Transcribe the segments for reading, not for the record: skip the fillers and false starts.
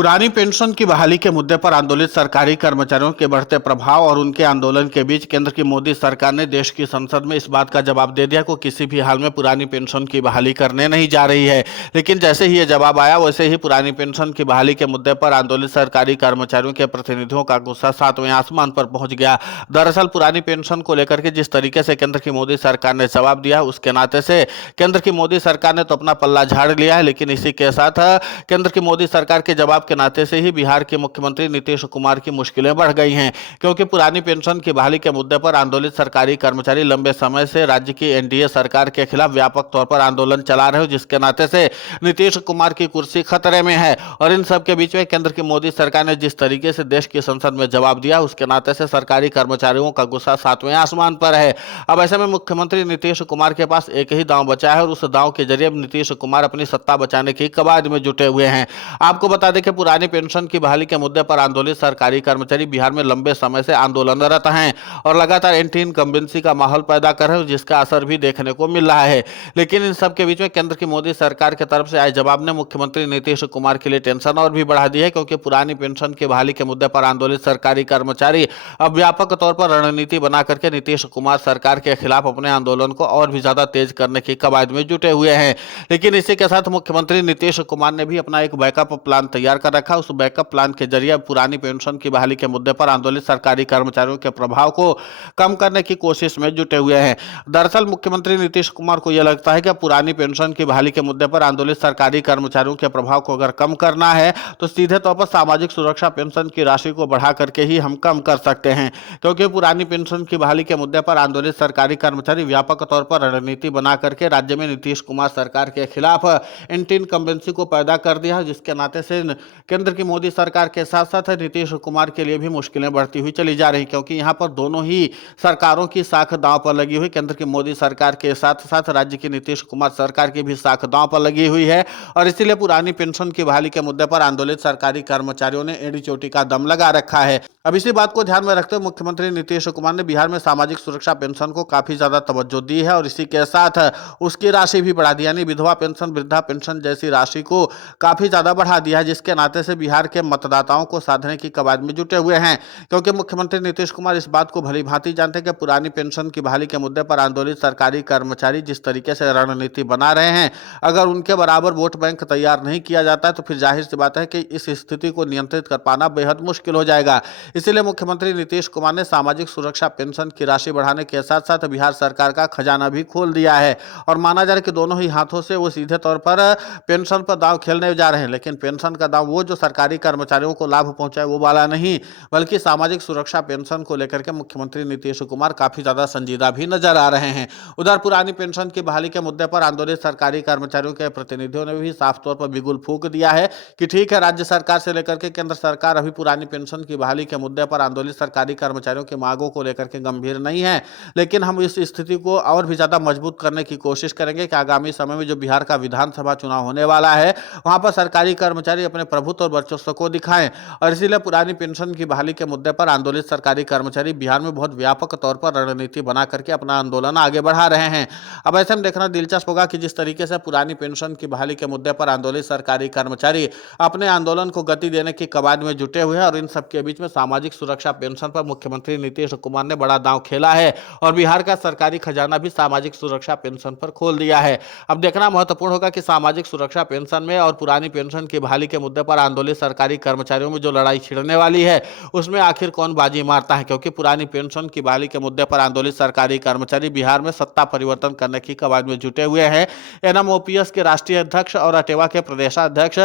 पुरानी पेंशन की बहाली के मुद्दे पर आंदोलित सरकारी कर्मचारियों के बढ़ते प्रभाव और उनके आंदोलन के बीच केंद्र की मोदी सरकार ने देश की संसद में इस बात का जवाब दे दिया कि किसी भी हाल में पुरानी पेंशन की बहाली करने नहीं जा रही है। लेकिन जैसे ही ये जवाब आया वैसे ही पुरानी पेंशन की बहाली के मुद्दे पर आंदोलित सरकारी कर्मचारियों के प्रतिनिधियों का गुस्सा सातवें आसमान पर पहुंच गया। दरअसल पुरानी पेंशन को लेकर के जिस तरीके से केंद्र की मोदी सरकार ने जवाब दिया उसके नाते से केंद्र की मोदी सरकार ने तो अपना पल्ला झाड़ लिया है, लेकिन इसी के साथ केंद्र की मोदी सरकार के जवाब के नाते से ही बिहार के मुख्यमंत्री नीतीश कुमार की मुश्किलें बढ़ गई हैं, क्योंकि पुरानी पेंशन की बहाली के मुद्दे पर आंदोलित सरकारी कर्मचारी लंबे समय से राज्य की एनडीए सरकार के खिलाफ व्यापक तौर पर आंदोलन चला रहे हो, जिसके नाते से नीतीश कुमार की कुर्सी खतरे में है। और इन सब के बीच में केंद्र की मोदी सरकार ने जिस तरीके से देश की संसद में जवाब दिया उसके नाते से सरकारी कर्मचारियों का गुस्सा सातवें आसमान पर है। अब ऐसे में मुख्यमंत्री नीतीश कुमार के पास एक ही दांव बचा है और उस दांव के जरिए नीतीश कुमार अपनी सत्ता बचाने की कवायद में जुटे हुए हैं। आपको बता दें कि पुरानी पेंशन की बहाली के मुद्दे पर आंदोलित सरकारी कर्मचारी बिहार में लंबे समय से आंदोलनरत हैं और लगातार एंटी इनकम्बेंसी का माहौल पैदा कर रहे हैं, जिसका असर भी देखने को मिल रहा है। लेकिन इन सब के बीच में केंद्र की मोदी सरकार की तरफ से आए जवाब ने मुख्यमंत्री नीतीश कुमार के लिए टेंशन और भी बढ़ा दी है, क्योंकि पुरानी पेंशन की बहाली के मुद्दे पर आंदोलित सरकारी कर्मचारी अब व्यापक तौर पर रणनीति बना करके नीतीश कुमार सरकार के खिलाफ अपने आंदोलन को और भी ज्यादा तेज करने की कवायद में जुटे हुए हैं। लेकिन इसी के साथ मुख्यमंत्री नीतीश कुमार ने भी अपना एक बैकअप प्लान तैयार कर रखा। उस बैकअप प्लान के जरिए पुरानी पेंशन की बहाली के मुद्दे पर आंदोलित सरकारी कर्मचारियों के प्रभाव को कम करने की कोशिश में जुटे हुए हैं। दरअसल मुख्यमंत्री नीतीश कुमार को यह लगता है कि पुरानी पेंशन की बहाली के मुद्दे पर आंदोलित सरकारी कर्मचारियों के प्रभाव को अगर कम करना है तो सीधे तौर पर सामाजिक सुरक्षा पेंशन की राशि को बढ़ा करके ही हम कम कर सकते हैं, क्योंकि पुरानी पेंशन की बहाली के मुद्दे पर आंदोलित सरकारी कर्मचारी व्यापक तौर पर रणनीति बना करके राज्य में नीतीश कुमार सरकार के खिलाफ एंटी इनकम्बेंसी को पैदा कर दिया है, जिसके नाते से केंद्र की मोदी सरकार के साथ साथ नीतीश कुमार के लिए भी मुश्किलें बढ़ती हुई चली जा रही, क्योंकि यहां पर दोनों ही सरकारों की साख दांव पर लगी हुई। केंद्र की मोदी सरकार के साथ साथ राज्य की नीतीश कुमार सरकार की भी साख दांव पर लगी हुई है और इसीलिए पुरानी पेंशन की बहाली के मुद्दे पर आंदोलित सरकारी कर्मचारियों ने एड़ी चोटी का दम लगा रखा है। अब इसी बात को ध्यान में रखते हुए मुख्यमंत्री नीतीश कुमार ने बिहार में सामाजिक सुरक्षा पेंशन को काफी ज्यादा तवज्जो दी है और इसी के साथ उसकी राशि भी बढ़ा दी, यानी विधवा पेंशन, वृद्धा पेंशन जैसी राशि को काफी ज्यादा बढ़ा दिया है, जिसके नाते से बिहार के मतदाताओं को साधने की कवायद में जुटे हुए हैं। क्योंकि मुख्यमंत्री नीतीश कुमार इस बात को भली भांति जानते हैं कि पुरानी पेंशन की बहाली के मुद्दे पर आंदोलित सरकारी कर्मचारी जिस तरीके से रणनीति बना रहे हैं, अगर उनके बराबर वोट बैंक तैयार नहीं किया जाता है तो फिर जाहिर सी बात है कि इस स्थिति को नियंत्रित कर पाना बेहद मुश्किल हो जाएगा। इसलिए मुख्यमंत्री नीतीश कुमार ने सामाजिक सुरक्षा पेंशन की राशि बढ़ाने के साथ साथ बिहार सरकार का खजाना भी खोल दिया है और माना जा रहा है कि दोनों ही हाथों से वो सीधे तौर पर पेंशन पर दांव खेलने जा रहे हैं। लेकिन पेंशन का दांव वो जो सरकारी कर्मचारियों को लाभ पहुंचाए वो वाला नहीं, बल्कि सामाजिक सुरक्षा पेंशन को लेकर के मुख्यमंत्री नीतीश कुमार काफी ज्यादा संजीदा भी नजर आ रहे हैं। उधर पुरानी पेंशन की बहाली के मुद्दे पर आंदोलित सरकारी कर्मचारियों के प्रतिनिधियों ने भी साफ तौर पर बिगुल फूंक दिया है कि ठीक है, राज्य सरकार से लेकर के केंद्र सरकार अभी पुरानी पेंशन की बहाली के मुद्दे पर आंदोलित सरकारी कर्मचारियों की मांगों को लेकर के गंभीर नहीं है, लेकिन हम इस स्थिति को और भी ज्यादा मजबूत करने की कोशिश करेंगे कि आगामी समय में जो बिहार का विधानसभा चुनाव होने वाला है वहां पर सरकारी कर्मचारी अपने प्रभुत्व और वर्चस्व को दिखाएं। और इसीलिए पुरानी पेंशन की बहाली के मुद्दे पर आंदोलित सरकारी कर्मचारी बिहार में बहुत व्यापक तौर पर रणनीति बना करके अपना आंदोलन आगे बढ़ा रहे हैं। अब ऐसे में देखना दिलचस्प होगा कि जिस तरीके से पुरानी पेंशन की बहाली के मुद्दे पर आंदोलित सरकारी कर्मचारी अपने आंदोलन को गति देने की कवायद में जुटे हुए हैं और इन सबके बीच में सामाजिक सुरक्षा पेंशन पर मुख्यमंत्री नीतीश कुमार ने बड़ा दांव खेला है और बिहार का सरकारी खजाना भी सामाजिक सुरक्षा पेंशन पर खोल दिया है। अब देखना महत्वपूर्ण होगा कि सामाजिक सुरक्षा पेंशन में और पुरानी पेंशन की बहाली के मुद्दे पर आंदोलित सरकारी कर्मचारियों में जो लड़ाई छिड़ने वाली है उसमें आखिर कौन बाजी मारता है, क्योंकि पुरानी पेंशन की बहाली के मुद्दे पर आंदोलित सरकारी कर्मचारी बिहार में सत्ता परिवर्तन करने की कवायद में जुटे हुए हैं। एनएमओपीएस के राष्ट्रीय अध्यक्ष और अटेवा के प्रदेशाध्यक्ष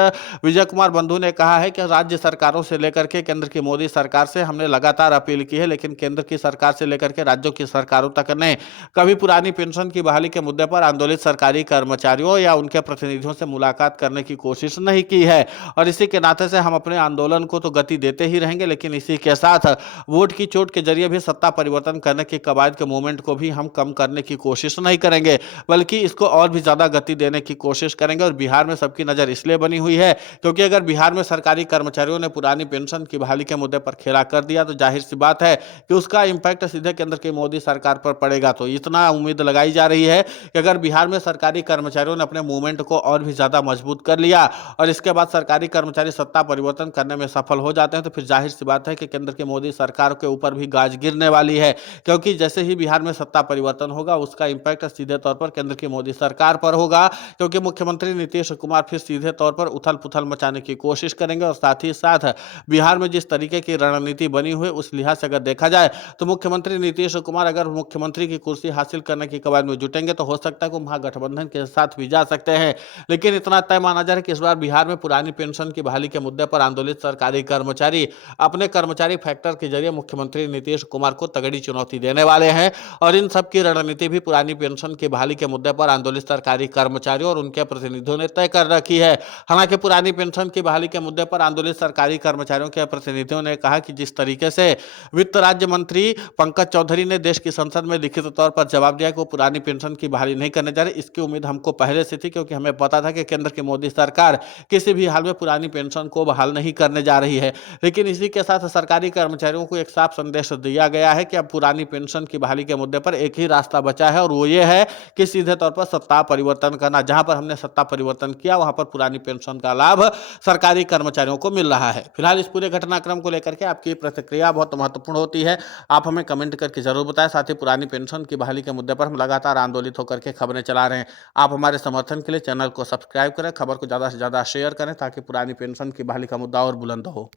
विजय कुमार बंधु ने कहा है कि राज्य सरकारों से लेकर के केंद्र की मोदी सरकार से हमने लगातार अपील की है, लेकिन केंद्र की सरकार से लेकर के राज्यों की सरकारों तक ने कभी पुरानी पेंशन की बहाली के मुद्दे पर आंदोलित सरकारी कर्मचारियों या उनके प्रतिनिधियों से मुलाकात करने की कोशिश नहीं की है और इसी के नाते से हम अपने आंदोलन को तो गति देते ही रहेंगे, लेकिन इसी के साथ वोट की चोट के जरिए भी सत्ता परिवर्तन करने की कवायद के मूवमेंट को भी हम कम करने की कोशिश नहीं करेंगे, बल्कि इसको और भी ज्यादा गति देने की कोशिश करेंगे। और बिहार में सबकी नजर इसलिए बनी हुई है क्योंकि अगर बिहार में सरकारी कर्मचारियों ने पुरानी पेंशन की बहाली के मुद्दे पर खेला कर दिया तो जाहिर सी बात है कि उसका इंपैक्ट सीधे केंद्र की मोदी सरकार पर पड़ेगा। तो इतना उम्मीद लगाई जा रही है कि अगर बिहार में सरकारी कर्मचारियों ने अपने मूवमेंट को और भी ज्यादा मजबूत कर लिया और इसके बाद सरकारी कर्मचारी सत्ता परिवर्तन करने में सफल हो जाते हैं तो फिर जाहिर सी बात है कि केंद्र की मोदी सरकार के ऊपर भी गाज गिरने वाली है, क्योंकि जैसे ही बिहार में सत्ता परिवर्तन होगा उसका इंपैक्ट सीधे तौर पर केंद्र की मोदी सरकार पर होगा, क्योंकि मुख्यमंत्री नीतीश कुमार फिर सीधे तौर पर उथल पुथल मचाने की कोशिश करेंगे। और साथ ही साथ बिहार में जिस तरीके की रणनीति बनी हुई उस लिहाज से अगर देखा जाए तो मुख्यमंत्री नीतीश कुमार अगर मुख्यमंत्री की कुर्सी हासिल करने की कवायद में जुटेंगे तो हो सकता है कि महागठबंधन के साथ भी जा सकते हैं। लेकिन इतना तय माना जा रहा है कि इस बार बिहार में पुरानी पेंशन की बहाली के मुद्दे पर आंदोलित सरकारी कर्मचारी अपने कर्मचारी फैक्टर के जरिए मुख्यमंत्री नीतीश कुमार को तगड़ी चुनौती देने वाले हैं। और इन सब की रणनीति भी पुरानी पेंशन की बहाली के मुद्दे पर आंदोलित सरकारी कर्मचारियों और उनके प्रतिनिधियों ने तय कर रखी है। हालांकि पुरानी पेंशन की बहाली के मुद्दे पर आंदोलित सरकारी कर्मचारियों के प्रतिनिधियों ने कहा कि जिस तरीके से वित्त राज्य मंत्री पंकज चौधरी ने देश की संसद में लिखित तौर पर जवाब दिया कि वो पुरानी पेंशन की बहाली नहीं करने जा रहे, इसकी उम्मीद हमको पहले से थी, क्योंकि हमें पता था कि केंद्र की मोदी सरकार किसी भी हाल में पुरानी पेंशन को बहाल नहीं करने जा रही है। लेकिन इसी के साथ सरकारी कर्मचारियों को एक साफ संदेश दिया गया है कि अब पुरानी पेंशन की बहाली के मुद्दे पर एक ही रास्ता बचा है और वो ये है कि सीधे तौर पर सत्ता परिवर्तन करना। जहां पर हमने सत्ता परिवर्तन किया वहां पर पुरानी पेंशन का लाभ सरकारी कर्मचारियों को मिल रहा है। फिलहाल इस पूरे घटनाक्रम को लेकर के आपकी प्रतिक्रिया बहुत महत्वपूर्ण होती है, आप हमें कमेंट करके जरूर बताएं। साथ ही पुरानी पेंशन की बहाली के मुद्दे पर हम लगातार आंदोलित होकर के खबरें चला रहे हैं। आप हमारे समर्थन के लिए चैनल को सब्सक्राइब करें, खबर को ज़्यादा से ज़्यादा शेयर करें ताकि पुरानी पेंशन की बहाली का मुद्दा और बुलंद हो।